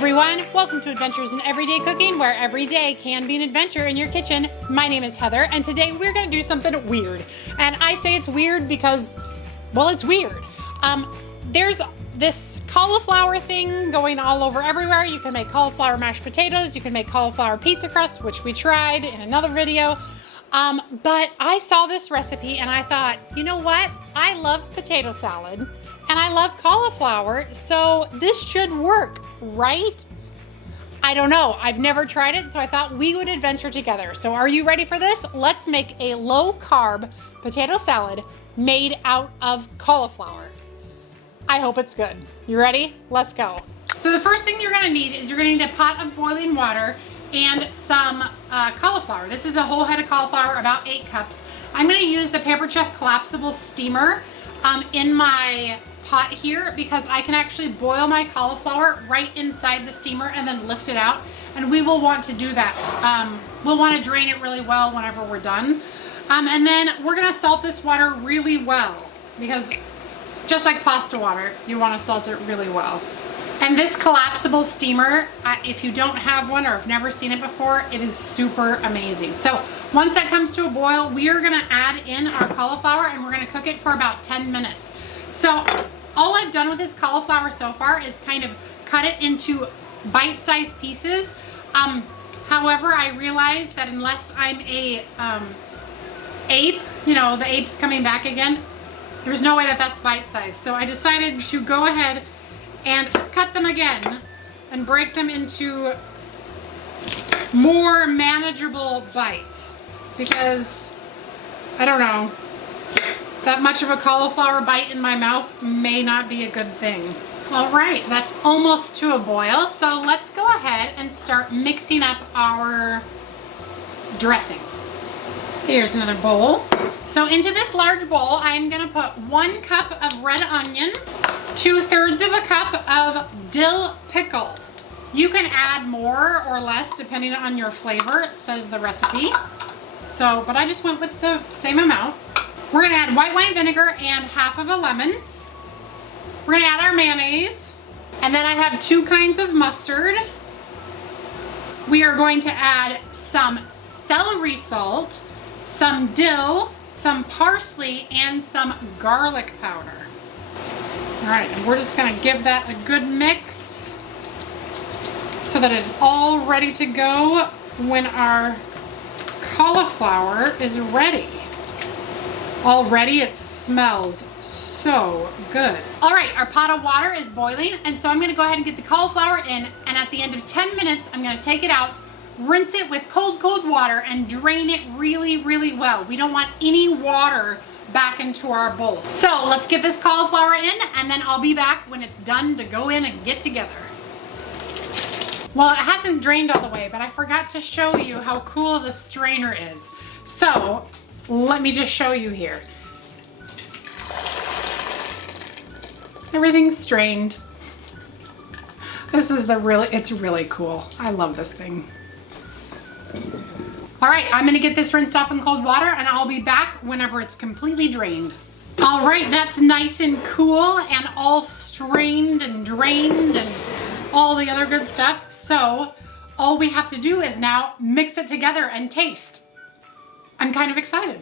everyone, welcome to Adventures in Everyday Cooking, where every day can be an adventure in your kitchen. My name is Heather, and today we're gonna do something weird. And I say it's weird because, well, it's weird. There's this cauliflower thing going all over everywhere. You can make cauliflower mashed potatoes, you can make cauliflower pizza crust, which we tried in another video. But I saw this recipe and I thought, you know what? I love potato salad and I love cauliflower, so this should work, right? I don't know. I've never tried it, so I thought we would adventure together. So are you ready for this? Let's make a low-carb potato salad made out of cauliflower. I hope it's good. You ready? Let's go. So the first thing you're gonna need is you're gonna need a pot of boiling water and some cauliflower. This is a whole head of cauliflower, about 8 cups. I'm gonna use the Paper Chef collapsible steamer in my pot here because I can actually boil my cauliflower right inside the steamer and then lift it out. And we will want to do that. We'll want to drain it really well whenever we're done. And then we're gonna salt this water really well because just like pasta water, you want to salt it really well. And this collapsible steamer, if you don't have one or have never seen it before, it is super amazing. So once that comes to a boil, we are gonna add in our cauliflower and we're gonna cook it for about 10 minutes. So all I've done with this cauliflower so far is kind of cut it into bite-sized pieces. However, I realized that unless I'm a ape, you know, the ape's coming back again, there's no way that that's bite-sized. So I decided to go ahead and cut them again and break them into more manageable bites because, I don't know, that much of a cauliflower bite in my mouth may not be a good thing. All right, that's almost to a boil, so let's go ahead and start mixing up our dressing. Here's another bowl. So into this large bowl, I'm gonna put 1 cup of red onion, 2/3 of a cup of dill pickle. You can add more or less depending on your flavor, says the recipe. So, but I just went with the same amount. We're gonna add white wine vinegar and half of a lemon. We're gonna add our mayonnaise. And then I have 2 kinds of mustard. We are going to add some celery salt, some dill, some parsley, and some garlic powder. All right, and we're just gonna give that a good mix so that it's all ready to go when our cauliflower is ready. Already it smells so good. All right, our pot of water is boiling, and so I'm gonna go ahead and get the cauliflower in, and at the end of 10 minutes, I'm gonna take it out, rinse it with cold water, and drain it really, really well. We don't want any water back into our bowl. So let's get this cauliflower in, and then I'll be back when it's done to go in and get together. Well, it hasn't drained all the way, but I forgot to show you how cool the strainer is. So let me just show you here. Everything's strained. This is it's really cool. I love this thing. All right, I'm gonna get this rinsed off in cold water and I'll be back whenever it's completely drained. All right, that's nice and cool and all strained and drained and all the other good stuff. So all we have to do is now mix it together and taste. I'm kind of excited.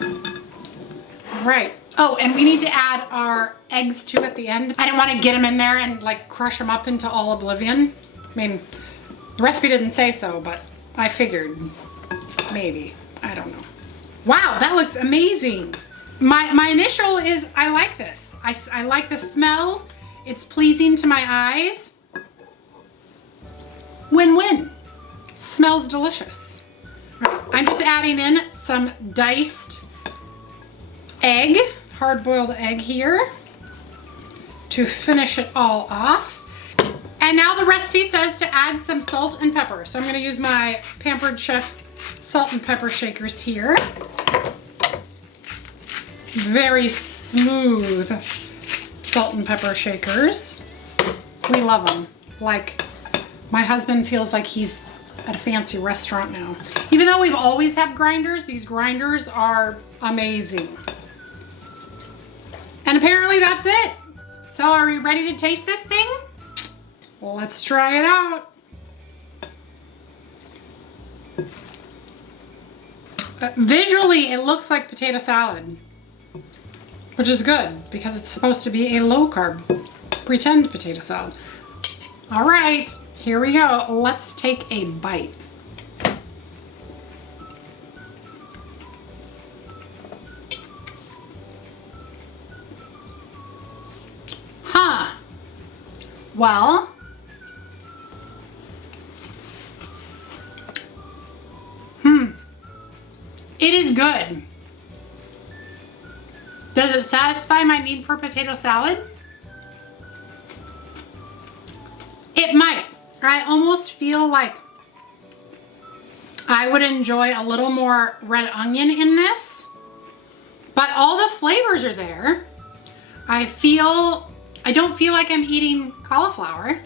All right. Oh, and we need to add our eggs too at the end. I didn't want to get them in there and like crush them up into all oblivion. I mean, the recipe didn't say so, but I figured maybe. I don't know. Wow, that looks amazing. My initial is I like this. I like the smell. It's pleasing to my eyes. Win-win. Smells delicious. All right, I'm just adding in some diced egg, hard-boiled egg here to finish it all off. And now the recipe says to add some salt and pepper. So I'm gonna use my Pampered Chef salt and pepper shakers here. Very smooth salt and pepper shakers. We love them. Like, my husband feels like he's at a fancy restaurant now. Even though we've always had grinders, these grinders are amazing. And apparently that's it. So are we ready to taste this thing? Let's try it out. Visually, it looks like potato salad, which is good because it's supposed to be a low carb pretend potato salad. All right, here we go. Let's take a bite. Huh. Well, it is good. Does it satisfy my need for potato salad? It might. I almost feel like I would enjoy a little more red onion in this, but all the flavors are there. I don't feel like I'm eating cauliflower.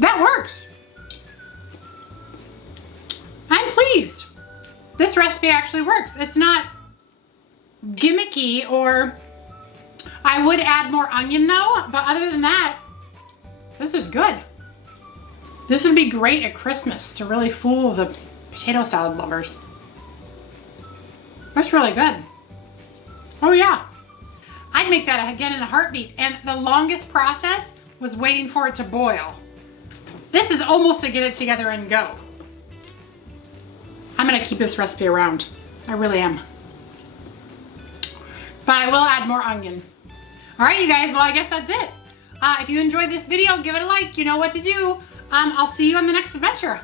That works. I'm pleased. This recipe actually works. It's not gimmicky, or I would add more onion though, but other than that, this is good. This would be great at Christmas to really fool the potato salad lovers. That's really good. Oh yeah. I'd make that again in a heartbeat. And the longest process was waiting for it to boil. This is almost to get it together and go. I'm gonna keep this recipe around. I really am. But I will add more onion. All right, you guys, well, I guess that's it. If you enjoyed this video, give it a like. You know what to do. I'll see you on the next adventure.